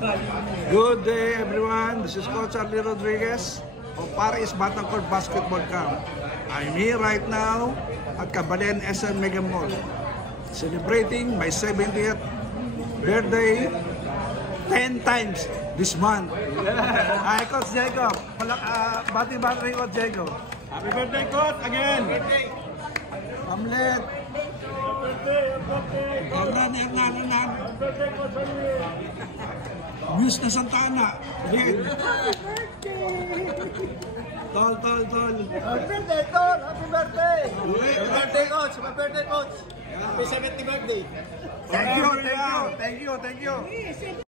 Good day everyone, this is Coach Charlie Rodriguez of Paris Batancourt Basketball Camp. I'm here right now at Kabalen SM Mega Mall, celebrating my 70th birthday 10 times this month. Hi Coach Jacob, bati-bati Coach Jacob. Happy birthday Coach, again! Hamlet! Hernan! Muse na Santana! Again! Tol! Happy birthday, Tol! Happy birthday! Happy birthday, Coach! Happy birthday, Coach! Happy 70th birthday! Thank you!